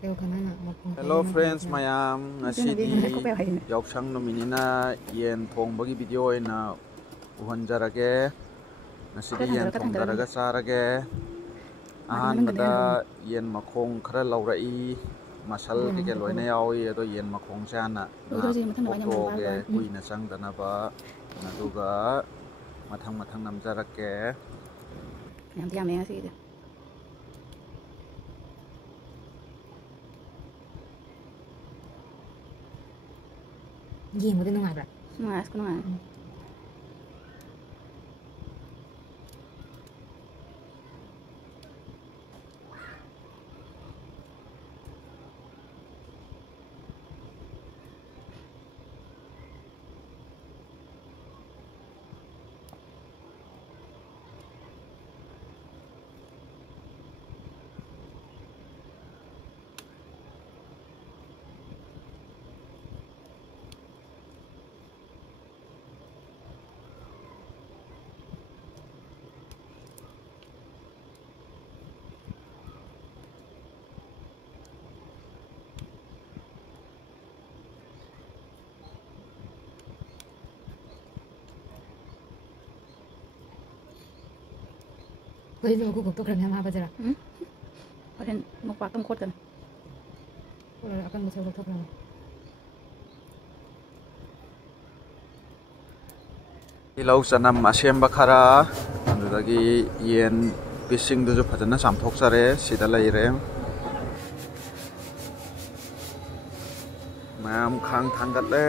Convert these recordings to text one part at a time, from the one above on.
Hello friends mayam ngasidi yausang nominina yen thongbagi video ina uhanjarage ngasidi yen thongdaraga charage ahanbada yen makhong khara laurai masal ke loina yawi ado yen makhong chana ge kuina changdanaba aduga mathang namjarake yam ngasi Game udah nunggu apa? Nungas. Bây giờ cô cũng keren apa aja lah. Kalian mau pakai kod kan? Kalau akan bisa betul kan? Ilau sanam asyam bakara, lagi yen fishing tu jo phajana samthok sare sidala ire. Mam khang thangat le,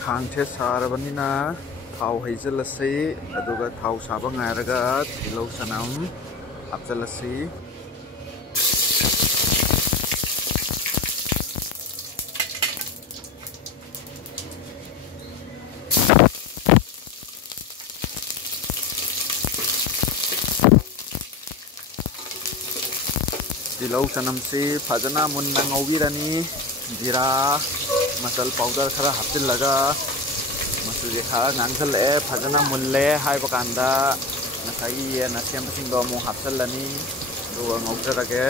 khang che sar banina. Thau haijalasi aduga thau saba ngairaga ilau sanam hapjalasi ilau sanam si phajana munna ngawirani jira masal powder khara hapjillaga masuk khara ngangthal phajana mulle hai bakanda nasai ye nasiam singdo mo hapsalani do ngaujarage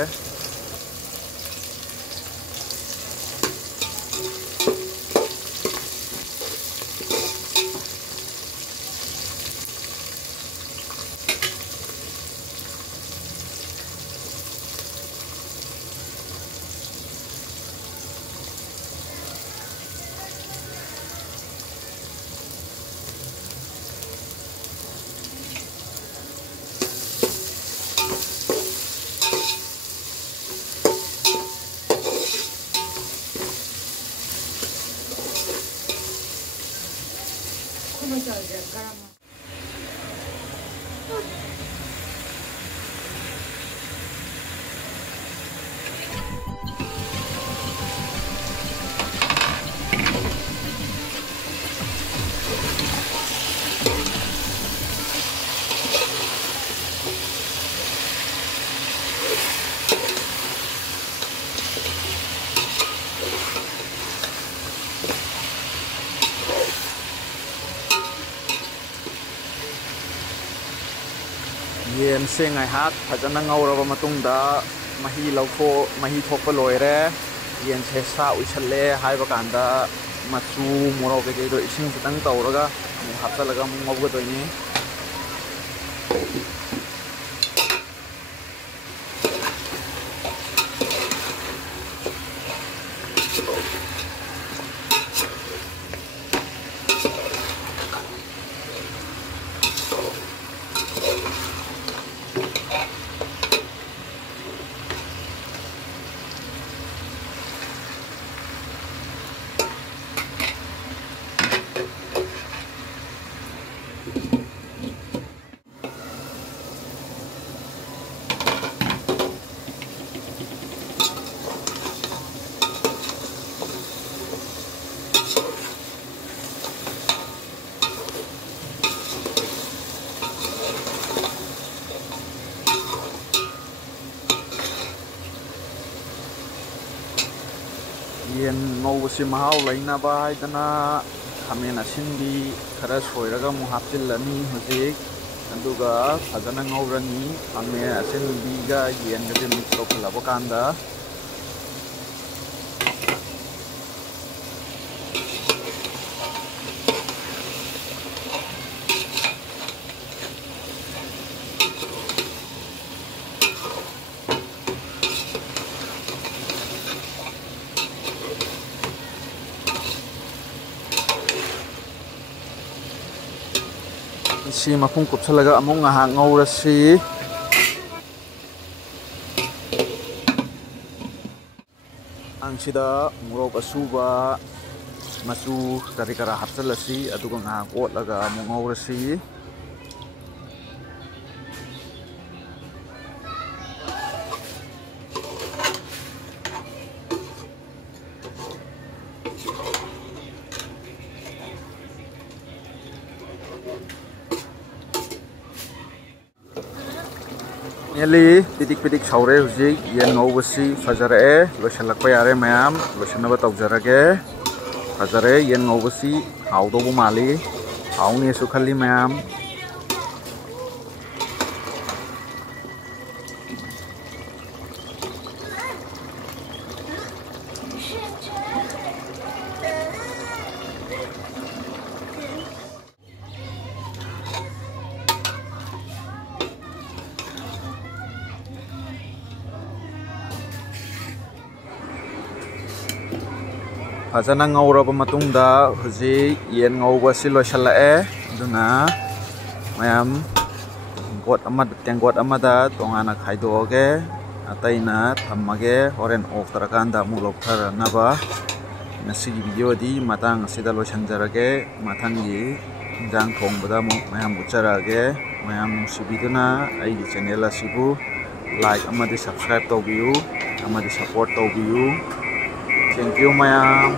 yen se ngai hak phajana ngauraba matungda mahi thokpa loire yen se sa uisalle haiba kanda machu morok ge do ising khitang tawraga hapsalaga ngawga doini yen ngawsi mahau laina ba haidana khamena sindi khara soiraga mu hapjillani hojik aduga phajana ngawrani khamena asinbiga yen ga mix tawkhalaba kanda ꯑꯁꯤ ꯃꯈꯨꯝ ꯀꯨꯞꯁꯜꯂꯒ ꯑꯃꯨꯛ ꯉꯥꯏꯍꯥꯛ ꯉꯧꯔꯁꯤ ꯑꯪꯁꯤꯗ ꯃꯣꯔꯣꯛ ꯑꯁꯨꯕ ꯃꯆꯨ ꯀꯔꯤ ꯀꯔꯥ ꯍꯥꯞꯆꯤꯜꯂꯁꯤ ꯑꯗꯨꯒ ꯉꯥꯏꯍꯥꯛ ꯑꯣꯠꯂꯒ ꯑꯃꯨꯛ ꯉꯧꯔꯁꯤ ꯅꯦꯜꯂꯤ ꯄꯤꯗꯤꯛ ꯄꯤꯗꯤꯛ ꯁꯧꯔꯦ ꯍꯧꯖꯤꯛ ꯌꯦꯟ ꯉꯧꯕꯁꯤ ꯐꯖꯔꯛꯑꯦ ꯂꯣꯏꯁꯤꯜꯂꯛꯄ ꯌꯥꯔꯦ ꯃꯌꯥꯝ ꯂꯣꯏꯁꯤꯟꯅꯕ ꯇꯧꯖꯔꯒꯦ ꯐꯖꯔꯦ ꯌꯦꯟ ꯉꯧꯕꯁꯤ ꯍꯥꯎꯗꯧꯕ ꯃꯥꯜꯂꯤ ꯍꯥꯎꯅꯤꯁꯨ ꯈꯜꯂꯤ ꯃꯌꯥꯝ ꯐꯖꯅ ꯉꯧꯔꯕ ꯃꯇꯨꯡꯗ ꯍꯧꯖꯤꯛ ꯌꯦꯟ ꯉꯧꯕꯁꯤ ꯂꯣꯏꯁꯤꯜꯂꯛꯑꯦ ꯑꯗꯨꯅ ꯃꯌꯥꯝ ꯇꯦꯡꯀꯣꯠ ꯑꯃꯗ ꯇꯣꯉꯥꯟꯅ ꯈꯥꯏꯗꯣꯛꯑꯒꯦ ꯑꯇꯩꯅ ꯊꯝꯃꯒꯦ ꯍꯣꯔꯦꯟ ꯑꯣꯐ ꯇꯧꯔꯀꯥꯟꯗ ꯑꯃꯨꯛ ꯂꯧꯊꯔꯅꯕ ꯉꯁꯤꯒꯤ ꯚꯤꯗꯤꯑꯣꯗꯤ ꯃꯇꯥꯡ ꯑꯁꯤꯗ ꯂꯣꯏꯁꯤꯟꯖꯔꯒꯦ ꯃꯊꯪꯒꯤ ꯏꯟꯖꯥꯡ ꯊꯣꯡꯕꯗ ꯑꯃꯨꯛ ꯃꯌꯥꯝ ꯎꯠꯆꯔꯛꯑꯒꯦ ꯃꯌꯥꯝ ꯅꯨꯡꯁꯤꯕꯤꯗꯨꯅ ꯑꯩꯒꯤ ꯆꯦꯅꯦꯜ ꯑꯁꯤꯕꯨ ꯂꯥꯏꯛ ꯑꯃꯗꯤ ꯁꯕꯁꯀ꯭ꯔꯥꯏꯕ ꯇꯧꯕꯤꯌꯨ ꯑꯃꯗꯤ ꯁꯞꯄꯣꯔꯠ ꯇꯧꯕꯤꯌꯨ ꯊꯦꯡꯛ ꯌꯨ ꯃꯌꯥꯝ